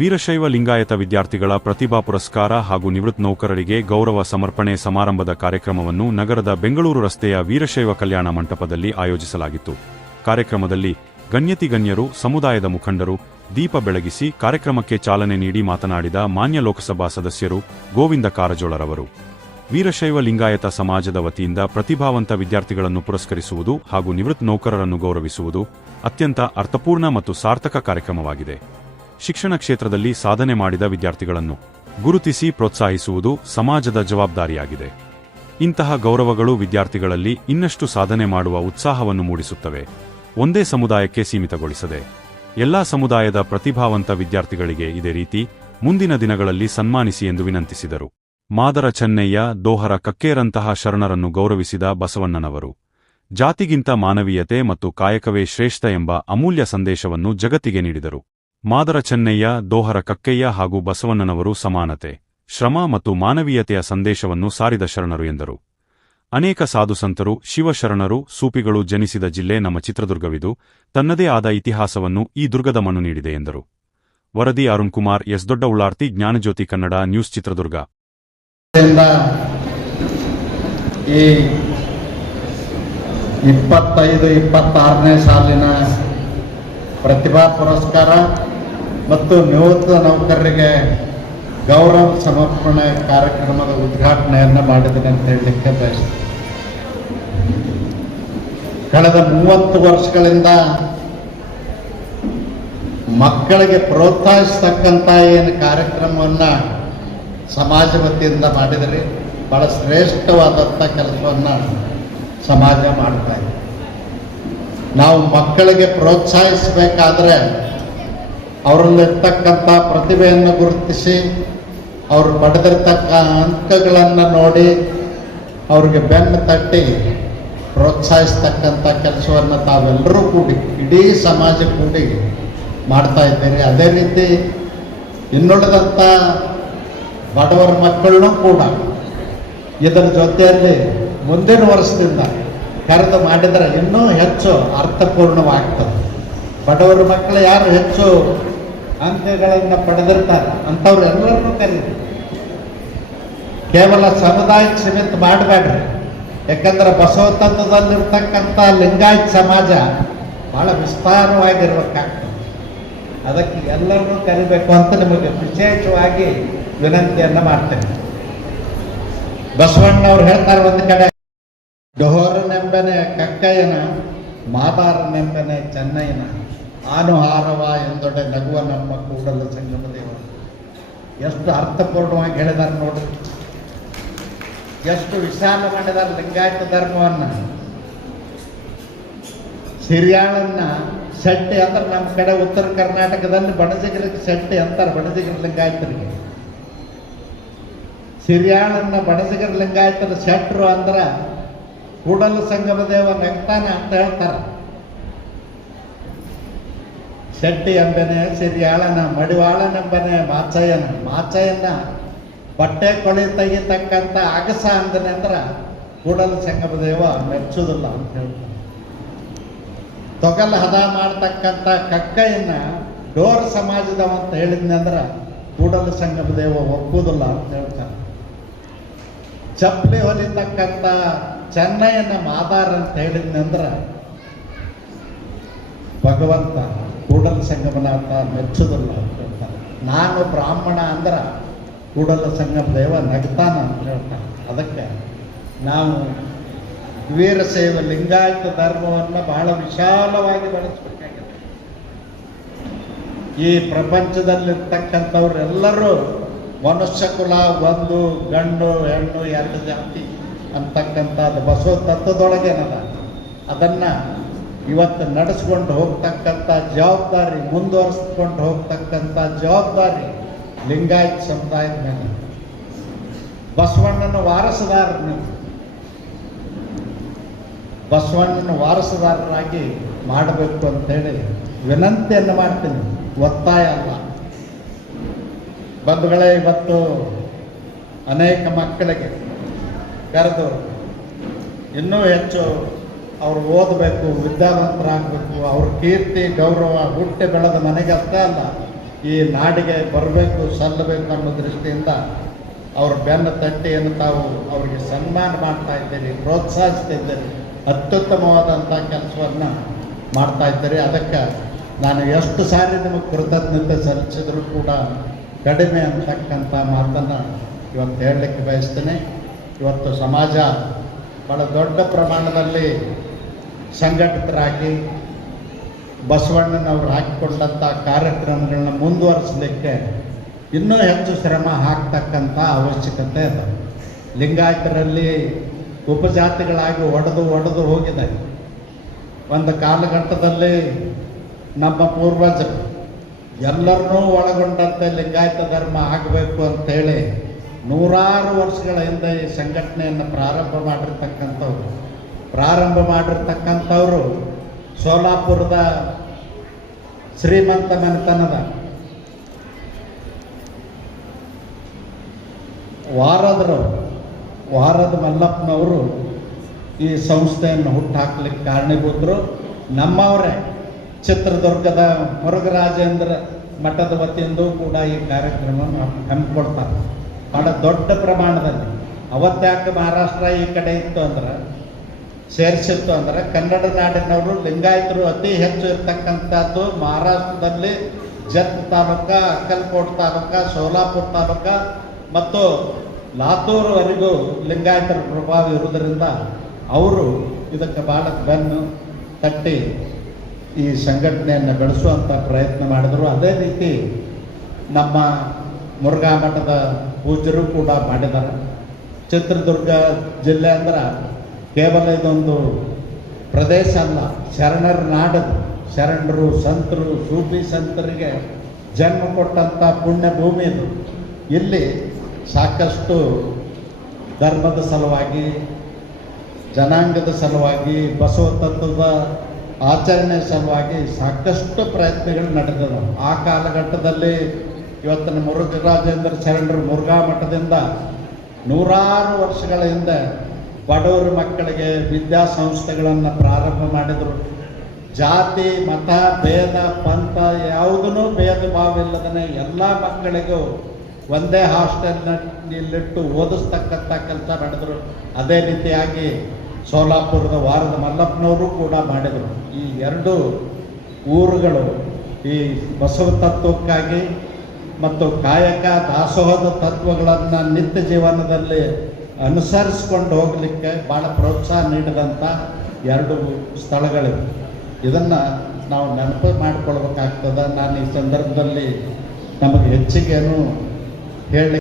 ವೀರಶೈವ ಲಿಂಗಾಯತ ವಿದ್ಯಾರ್ಥಿಗಳ ಪ್ರತಿಭಾ ಪುರಸ್ಕಾರ ಹಾಗೂ ನಿವೃತ್ತ ನೌಕರರಿಗೆ ಗೌರವ ಸಮರ್ಪಣೆ ಸಮಾರಂಭದ ಕಾರ್ಯಕ್ರಮವನ್ನು ನಗರದ ಬೆಂಗಳೂರು ರಸ್ತೆಯ ವೀರಶೈವ ಕಲ್ಯಾಣ ಮಂಟಪದಲ್ಲಿ ಆಯೋಜಿಸಲಾಗಿತ್ತು. ಕಾರ್ಯಕ್ರಮದಲ್ಲಿ ಗಣ್ಯತಿಗಣ್ಯರು, ಸಮುದಾಯದ ಮುಖಂಡರು ದೀಪ ಬೆಳಗಿಸಿ ಕಾರ್ಯಕ್ರಮಕ್ಕೆ ಚಾಲನೆ ನೀಡಿ ಮಾತನಾಡಿದ ಮಾನ್ಯ ಲೋಕಸಭಾ ಸದಸ್ಯರು ಗೋವಿಂದ ಕಾರಜೋಳರವರು, ವೀರಶೈವ ಲಿಂಗಾಯತ ಸಮಾಜದ ವತಿಯಿಂದ ಪ್ರತಿಭಾವಂತ ವಿದ್ಯಾರ್ಥಿಗಳನ್ನು ಪುರಸ್ಕರಿಸುವುದು ಹಾಗೂ ನಿವೃತ್ತ ನೌಕರರನ್ನು ಗೌರವಿಸುವುದು ಅತ್ಯಂತ ಅರ್ಥಪೂರ್ಣ ಮತ್ತು ಸಾರ್ಥಕ ಕಾರ್ಯಕ್ರಮವಾಗಿದೆ. ಶಿಕ್ಷಣ ಕ್ಷೇತ್ರದಲ್ಲಿ ಸಾಧನೆ ಮಾಡಿದ ವಿದ್ಯಾರ್ಥಿಗಳನ್ನು ಗುರುತಿಸಿ ಪ್ರೋತ್ಸಾಹಿಸುವುದು ಸಮಾಜದ ಜವಾಬ್ದಾರಿಯಾಗಿದೆ. ಇಂತಹ ಗೌರವಗಳು ವಿದ್ಯಾರ್ಥಿಗಳಲ್ಲಿ ಇನ್ನಷ್ಟು ಸಾಧನೆ ಮಾಡುವ ಉತ್ಸಾಹವನ್ನು ಮೂಡಿಸುತ್ತವೆ. ಒಂದೇ ಸಮುದಾಯಕ್ಕೆ ಸೀಮಿತಗೊಳಿಸದೆ ಎಲ್ಲಾ ಸಮುದಾಯದ ಪ್ರತಿಭಾವಂತ ವಿದ್ಯಾರ್ಥಿಗಳಿಗೆ ಇದೇ ರೀತಿ ಮುಂದಿನ ದಿನಗಳಲ್ಲಿ ಸನ್ಮಾನಿಸಿ ಎಂದು ವಿನಂತಿಸಿದರು. ಮಾದರ ಚೆನ್ನಯ್ಯ, ದೋಹರ ಕಕ್ಕೇರಂತಹ ಶರಣರನ್ನು ಗೌರವಿಸಿದ ಬಸವಣ್ಣನವರು ಜಾತಿಗಿಂತ ಮಾನವೀಯತೆ ಮತ್ತು ಕಾಯಕವೇ ಶ್ರೇಷ್ಠ ಎಂಬ ಅಮೂಲ್ಯ ಸಂದೇಶವನ್ನು ಜಗತ್ತಿಗೆ ನೀಡಿದರು. ಮಾದರ ಚೆನ್ನಯ್ಯ, ದೋಹರ ಕಕ್ಕಯ್ಯ ಹಾಗೂ ಬಸವಣ್ಣನವರು ಸಮಾನತೆ, ಶ್ರಮ ಮತ್ತು ಮಾನವೀಯತೆಯ ಸಂದೇಶವನ್ನು ಸಾರಿದ ಶರಣರು ಎಂದರು. ಅನೇಕ ಸಾಧುಸಂತರು, ಶಿವಶರಣರು, ಸೂಫಿಗಳು ಜನಿಸಿದ ಜಿಲ್ಲೆ ನಮ್ಮ ಚಿತ್ರದುರ್ಗವಿದು ತನ್ನದೇ ಆದ ಇತಿಹಾಸವನ್ನು ಈ ದುರ್ಗದ ಮಣ್ಣು ನೀಡಿದೆ ಎಂದರು. ವರದಿ ಅರುಣ್ ಕುಮಾರ್, ಎಸ್. ದೊಡ್ಡ ಉಳ್ಳಾರ್ತಿ, ಜ್ಞಾನಜ್ಯೋತಿ ಕನ್ನಡ ನ್ಯೂಸ್, ಚಿತ್ರದುರ್ಗ. ಈ 25-26ನೇ ಸಾಲಿನ ಪ್ರತಿಭಾ ಪುರಸ್ಕಾರ ಮತ್ತು ನಿವೃತ್ತ ನೌಕರರಿಗೆ ಗೌರವ ಸಮರ್ಪಣೆ ಕಾರ್ಯಕ್ರಮದ ಉದ್ಘಾಟನೆಯನ್ನು ಮಾಡಿದ್ದೀನಿ ಅಂತ ಹೇಳಲಿಕ್ಕೆ ಬಯಸ್ತೀನಿ. ಕಳೆದ 30 ವರ್ಷಗಳಿಂದ ಮಕ್ಕಳಿಗೆ ಪ್ರೋತ್ಸಾಹಿಸ್ತಕ್ಕಂಥ ಏನು ಕಾರ್ಯಕ್ರಮವನ್ನು ಸಮಾಜ ವತಿಯಿಂದ ಮಾಡಿದರೆ ಬಹಳ ಶ್ರೇಷ್ಠವಾದಂಥ ಕೆಲಸವನ್ನು ಸಮಾಜ ಮಾಡ್ತಾ ಇದೆ. ನಾವು ಮಕ್ಕಳಿಗೆ ಪ್ರೋತ್ಸಾಹಿಸಬೇಕಾದ್ರೆ ಅವರಲ್ಲಿರ್ತಕ್ಕಂಥ ಪ್ರತಿಭೆಯನ್ನು ಗುರುತಿಸಿ ಅವರು ಪಡೆದಿರ್ತಕ್ಕ ಅಂಕಗಳನ್ನು ನೋಡಿ ಅವ್ರಿಗೆ ಬೆನ್ನು ತಟ್ಟಿ ಪ್ರೋತ್ಸಾಹಿಸ್ತಕ್ಕಂಥ ಕೆಲಸವನ್ನು ತಾವೆಲ್ಲರೂ ಕೂಡಿ, ಇಡೀ ಸಮಾಜ ಕೂಡಿ ಮಾಡ್ತಾ ಇದ್ದೀರಿ. ಅದೇ ರೀತಿ ಇನ್ನುಳಿದಂಥ ಬಡವರ ಮಕ್ಕಳನ್ನೂ ಕೂಡ ಇದರ ಜೊತೆಯಲ್ಲಿ ಮುಂದಿನ ವರ್ಷದಿಂದ ಕರೆದು ಮಾಡಿದರೆ ಇನ್ನೂ ಹೆಚ್ಚು ಅರ್ಥಪೂರ್ಣವಾಗ್ತದೆ. ಬಡವರ ಮಕ್ಕಳು ಯಾರು ಹೆಚ್ಚು ಅಂಕಗಳನ್ನು ಪಡೆದಿರ್ತಾರೆ ಅಂಥವ್ರೆಲ್ಲರನ್ನೂ ಕರೀರಿ. ಕೇವಲ ಸಮುದಾಯಕ್ಕೆ ಸೀಮಿತ ಮಾಡಬೇಡ್ರಿ. ಯಾಕಂದ್ರೆ ಬಸವ ತತ್ವದಲ್ಲಿರ್ತಕ್ಕಂಥ ಲಿಂಗಾಯತ ಸಮಾಜ ಭಾಳ ವಿಸ್ತಾರವಾಗಿರ್ಬೇಕಾಗ್ತದೆ. ಅದಕ್ಕೆ ಎಲ್ಲರನ್ನೂ ಕರಿಬೇಕು ಅಂತ ನಿಮಗೆ ವಿಶೇಷವಾಗಿ ವಿನಂತಿಯನ್ನು ಮಾಡ್ತೇನೆ. ಬಸವಣ್ಣವ್ರು ಹೇಳ್ತಾರೆ, ಒಂದು ಕಡೆ ಡೋಹರನೆಂಬನೆ ಕಕ್ಕಯ್ಯನ, ಮಾದಾರನೆಂಬನೆ ಚೆನ್ನಯ್ಯನ, ಆನುಹಾರವ ಎಂದೊಡೆ ನಗುವ ನಮ್ಮ ಕೂಡಲ ಸಂಗಮ ದೇವ. ಎಷ್ಟು ಅರ್ಥಪೂರ್ಣವಾಗಿ ಹೇಳಿದಾರೆ ನೋಡ್ರಿ, ಎಷ್ಟು ವಿಶಾಲ ಮಾಡಿದಾರೆ ಲಿಂಗಾಯತ ಧರ್ಮವನ್ನು. ಸಿರಿಯಾಳನ್ನ ಶೆಟ್ಟಿ ಅಂದ್ರೆ ನಮ್ಮ ಕಡೆ ಉತ್ತರ ಕರ್ನಾಟಕದಲ್ಲಿ ಬಣಜಿಗರಿಗೆ ಶೆಟ್ಟಿ ಅಂತಾರೆ, ಬಣಜಿಗರ ಲಿಂಗಾಯತರಿಗೆ. ಸಿರಿಯಾಳನ್ನ ಬಣಜಿಗರ ಲಿಂಗಾಯತರ ಶೆಟ್ರು ಅಂದ್ರೆ ಕೂಡಲ ಸಂಗಮ ದೇವ ನಗ್ತಾನ ಅಂತ ಹೇಳ್ತಾರೆ. ಶೆಟ್ಟಿ ಎಂಬನೆ ಸಿರಿಯಾಳನ, ಮಡಿವಾಳನೆಂಬನೆ ಮಾಚಯ್ಯನ. ಮಾಚಯ್ಯನ ಬಟ್ಟೆ ಕೊಳಿ ತೆಗಿತಕ್ಕಂಥ ಅಗಸ ಅಂದನೆ ಅಂದ್ರೆ ಕೂಡಲ ಸಂಗಮ ದೇವ ಮೆಚ್ಚುವುದಿಲ್ಲ ಅಂತ ಹೇಳ್ತಾರೆ. ತೊಗಲ ಹದ ಮಾಡ್ತಕ್ಕಂಥ ಕಕ್ಕಯ್ಯನ ಡೋರ್ ಸಮಾಜದವ ಅಂತ ಹೇಳಿದ್ನಿ ಅಂದ್ರೆ ಕೂಡಲ ಸಂಗಮ ದೇವ ಒಪ್ಪುವುದಿಲ್ಲ ಅಂತ ಹೇಳ್ತಾರೆ. ಚಪ್ಪಲಿ ಹೊಲಿತಕ್ಕಂಥ ಚೆನ್ನಯ್ಯನ ಮಾದಾರ ಅಂತ ಹೇಳಿದ್ನಿ ಅಂದ್ರೆ ಭಗವಂತ ಕೂಡಲ ಸಂಗಮನಾಥ ಮೆಚ್ಚುವುದಿಲ್ಲ ಅಂತ ಹೇಳ್ತಾರೆ. ನಾನು ಬ್ರಾಹ್ಮಣ ಅಂದ್ರೆ ಕೂಡಲ ಸಂಗಮ ದೇವ ನಗ್ತಾನ ಅಂತ ಹೇಳ್ತಾರೆ. ಅದಕ್ಕೆ ನಾವು ವೀರಶೈವ ಲಿಂಗಾಯತ ಧರ್ಮವನ್ನು ಬಹಳ ವಿಶಾಲವಾಗಿ ಬೆಳೆಸಬೇಕಾಗಿದೆ. ಈ ಪ್ರಪಂಚದಲ್ಲಿರ್ತಕ್ಕಂಥವ್ರೆಲ್ಲರೂ ಮನುಷ್ಯ ಕುಲ ಒಂದು, ಗಂಡು ಹೆಣ್ಣು ಎರಡು ಜಾತಿ ಅಂತಕ್ಕಂಥದ್ದು ಬಸವ ತತ್ವದೊಳಗೇನದ. ಅದನ್ನು ಇವತ್ತು ನಡೆಸ್ಕೊಂಡು ಹೋಗ್ತಕ್ಕಂಥ ಜವಾಬ್ದಾರಿ, ಮುಂದುವರಿಸ್ಕೊಂಡು ಹೋಗ್ತಕ್ಕಂಥ ಜವಾಬ್ದಾರಿ ಲಿಂಗಾಯತ ಸಮುದಾಯದ ಮೇಲೆ. ಬಸವಣ್ಣನ ವಾರಸುದಾರ, ಬಸವಣ್ಣನ ವಾರಸುದಾರರಾಗಿ ಮಾಡಬೇಕು ಅಂತೇಳಿ ವಿನಂತಿಯನ್ನು ಮಾಡ್ತೀನಿ, ಒತ್ತಾಯ ಅಲ್ಲ. ಬಂಧುಗಳೇ, ಇವತ್ತು ಅನೇಕ ಮಕ್ಕಳಿಗೆ ಕರೆದು ಇನ್ನೂ ಹೆಚ್ಚು ಅವರು ಓದಬೇಕು, ವಿದ್ಯಾವಂತರಾಗಬೇಕು, ಅವ್ರ ಕೀರ್ತಿ ಗೌರವ ಹುಟ್ಟಿ ಬೆಳೆದ ಮನೆಗೆ ಅಷ್ಟೇ ಅಲ್ಲ, ಈ ನಾಡಿಗೆ ಬರಬೇಕು, ಸಲ್ಲಬೇಕು ಅನ್ನೋ ದೃಷ್ಟಿಯಿಂದ ಅವ್ರ ಬೆನ್ನು ತಟ್ಟಿ ಏನು ತಾವು ಅವರಿಗೆ ಸನ್ಮಾನ ಮಾಡ್ತಾ ಇದ್ದೀರಿ, ಪ್ರೋತ್ಸಾಹಿಸ್ತಾ ಇದ್ದೀರಿ, ಅತ್ಯುತ್ತಮವಾದಂಥ ಕೆಲಸವನ್ನು ಮಾಡ್ತಾ ಇದ್ದೀರಿ. ಅದಕ್ಕೆ ನಾನು ಎಷ್ಟು ಸಾರಿ ನಿಮಗೆ ಕೃತಜ್ಞತೆ ಸಲ್ಲಿಸಿದರೂ ಕೂಡ ಕಡಿಮೆ ಅಂತಕ್ಕಂಥ ಮಾತನ್ನು ಇವತ್ತು ಹೇಳಲಿಕ್ಕೆ ಬಯಸ್ತೇನೆ. ಇವತ್ತು ಸಮಾಜ ಭಾಳ ದೊಡ್ಡ ಪ್ರಮಾಣದಲ್ಲಿ ಸಂಘಟಿತರಾಗಿ ಬಸವಣ್ಣನವರು ಹಾಕಿಕೊಂಡಂಥ ಕಾರ್ಯಕ್ರಮಗಳನ್ನ ಮುಂದುವರಿಸಲಿಕ್ಕೆ ಇನ್ನೂ ಹೆಚ್ಚು ಶ್ರಮ ಹಾಕ್ತಕ್ಕಂಥ ಅವಶ್ಯಕತೆ ಇದೆ. ಲಿಂಗಾಯತರಲ್ಲಿ ಉಪಜಾತಿಗಳಾಗಿ ಒಡೆದು ಹೋಗಿದೆ. ಒಂದು ಕಾಲಘಟ್ಟದಲ್ಲಿ ನಮ್ಮ ಪೂರ್ವಜರು ಎಲ್ಲರನ್ನೂ ಒಳಗೊಂಡಂತೆ ಲಿಂಗಾಯತ ಧರ್ಮ ಆಗಬೇಕು ಅಂತೇಳಿ ನೂರಾರು ವರ್ಷಗಳ ಹಿಂದೆ ಈ ಸಂಘಟನೆಯನ್ನು ಪ್ರಾರಂಭ ಮಾಡಿರ್ತಕ್ಕಂಥವ್ರು ಸೋಲಾಪುರದ ಶ್ರೀಮಂತ ಮನೆತನದ ವಾರದ ಮಲ್ಲಪ್ಪನವರು ಈ ಸಂಸ್ಥೆಯನ್ನು ಹುಟ್ಟುಹಾಕ್ಲಿಕ್ಕೆ ಕಾರಣೀಭೂತರು. ನಮ್ಮವರೇ ಚಿತ್ರದುರ್ಗದ ಮುರುಘರಾಜೇಂದ್ರ ಮಠದ ವತಿಯಿಂದ ಕೂಡ ಈ ಕಾರ್ಯಕ್ರಮವನ್ನು ಹಮ್ಮಿಕೊಡ್ತಾರೆ ಭಾಳ ದೊಡ್ಡ ಪ್ರಮಾಣದಲ್ಲಿ. ಅವತ್ತ್ಯಾಕೆ ಮಹಾರಾಷ್ಟ್ರ ಈ ಕಡೆ ಇತ್ತು ಅಂದ್ರೆ ಸೇರಿಸಿತ್ತು ಅಂದರೆ ಕನ್ನಡ ನಾಡಿನವರು ಲಿಂಗಾಯತರು ಅತಿ ಹೆಚ್ಚು ಇರ್ತಕ್ಕಂಥದ್ದು ಮಹಾರಾಷ್ಟ್ರದಲ್ಲಿ ಜತ್ ತಾಲೂಕ, ಅಕ್ಕಲ್ಕೋಟ್ ತಾಲೂಕ, ಸೋಲಾಪುರ ತಾಲೂಕ ಮತ್ತು ಲಾತೂರ್ವರೆಗೂ ಲಿಂಗಾಯತರ ಪ್ರಭಾವ ಇರುವುದರಿಂದ ಅವರು ಇದಕ್ಕೆ ಭಾಳ ಬೆನ್ನು ತಟ್ಟಿ ಈ ಸಂಘಟನೆಯನ್ನು ಬೆಳೆಸುವಂಥ ಪ್ರಯತ್ನ ಮಾಡಿದರು. ಅದೇ ರೀತಿ ನಮ್ಮ ಮುರುಘಾ ಮಠದ ಪೂಜ್ಯರು ಕೂಡ ಮಾಡಿದ್ದಾರೆ. ಚಿತ್ರದುರ್ಗ ಜಿಲ್ಲೆ ಅಂದ್ರೆ ಕೇವಲ ಇದೊಂದು ಪ್ರದೇಶ ಅಲ್ಲ, ಶರಣರ ನಾಡದು. ಶರಣರು, ಸಂತರು, ಸೂಫಿ ಸಂತರಿಗೆ ಜನ್ಮ ಕೊಟ್ಟಂಥ ಪುಣ್ಯ ಭೂಮಿ ಇದು. ಇಲ್ಲಿ ಸಾಕಷ್ಟು ಧರ್ಮದ ಸಲುವಾಗಿ, ಜನಾಂಗದ ಸಲುವಾಗಿ, ಬಸವ ತತ್ವದ ಆಚರಣೆ ಸಲುವಾಗಿ ಸಾಕಷ್ಟು ಪ್ರಯತ್ನಗಳು ನಡೆದವು. ಆ ಕಾಲಘಟ್ಟದಲ್ಲಿ ಇವತ್ತಿನ ಮುರುಘರಾಜೇಂದ್ರ ಶರಣರು ಮುರುಘಾ ಮಠದಿಂದ ನೂರಾರು ವರ್ಷಗಳ ಹಿಂದೆ ಬಡವರ ಮಕ್ಕಳಿಗೆ ವಿದ್ಯಾಸಂಸ್ಥೆಗಳನ್ನು ಪ್ರಾರಂಭ ಮಾಡಿದರು. ಜಾತಿ, ಮತ, ಭೇದ, ಪಂಥ ಯಾವುದೂ ಭೇದ ಭಾವ ಇಲ್ಲದೇ ಎಲ್ಲ ಮಕ್ಕಳಿಗೂ ಒಂದೇ ಹಾಸ್ಟೆಲ್ನಲ್ಲಿಟ್ಟು ಓದಿಸ್ತಕ್ಕಂಥ ಕೆಲಸ ಮಾಡಿದರು. ಅದೇ ರೀತಿಯಾಗಿ ಸೋಲಾಪುರದ ವಾರದ ಮಲ್ಲಪ್ಪನವರು ಕೂಡ ಮಾಡಿದರು. ಈ ಎರಡು ಊರುಗಳು ಈ ಬಸವ ತತ್ವಕ್ಕಾಗಿ ಮತ್ತು ಕಾಯಕ ದಾಸೋಹದ ತತ್ವಗಳನ್ನು ನಿತ್ಯ ಜೀವನದಲ್ಲಿ ಅನುಸರಿಸ್ಕೊಂಡು ಹೋಗಲಿಕ್ಕೆ ಭಾಳ ಪ್ರೋತ್ಸಾಹ ನೀಡಿದಂಥ ಎರಡು ಸ್ಥಳಗಳಿವೆ. ಇದನ್ನು ನಾವು ನೆನಪು ಮಾಡಿಕೊಳ್ಬೇಕಾಗ್ತದೆ. ನಾನು ಈ ಸಂದರ್ಭದಲ್ಲಿ ನಮಗೆ ಹೆಚ್ಚಿಗೇನು ಹೇಳಿ